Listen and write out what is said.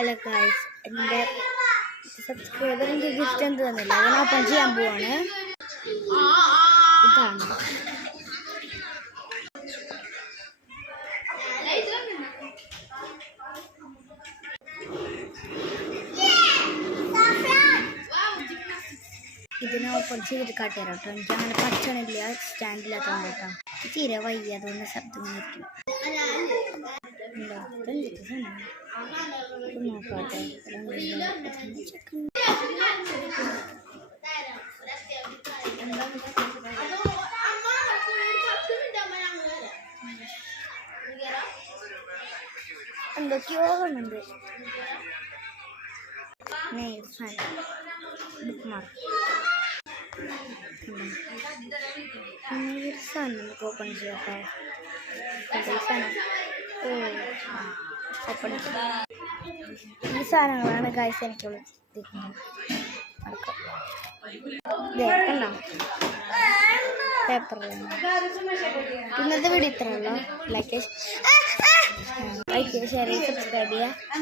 Hello guys, എൻ്റെ സബ്സ്ക്രൈബറിൻ്റെ gift എന്ത് തന്നില്ല, ഞാൻ ഓപ്പൺ ചെയ്യാൻ പോവാണ്. ഇതാണ് ഇതിനെ ഓപ്പൺ ചെയ്തിട്ട് കാട്ടിത്തരാം കേട്ടോ. എനിക്ക് അങ്ങനെ പറ്റണില്ല, സ്റ്റാൻഡില്ലാത്തതുകൊണ്ട് കേട്ടോ. തീരെ വയ്യ, അതുകൊണ്ട് ശബ്ദം നിൽക്കും. നോക്കാട്ടെ. എന്തൊക്കെയോ ഉണ്ട്. ബുക്ക് മാർക്ക് സാധനം നമുക്ക് ഓപ്പൺ ചെയ്യാട്ടോ. ഓപ്പൺ ഈ സാധനങ്ങളാണ് ഗൈസ് എനിക്കുള്ള പേപ്പർ. ഇന്നത്തെ വീഡിയോ ഇത്രയുള്ളൂ. ലൈക്ക് ഷെയർ സബ്സ്ക്രൈബ് ചെയ്യുക.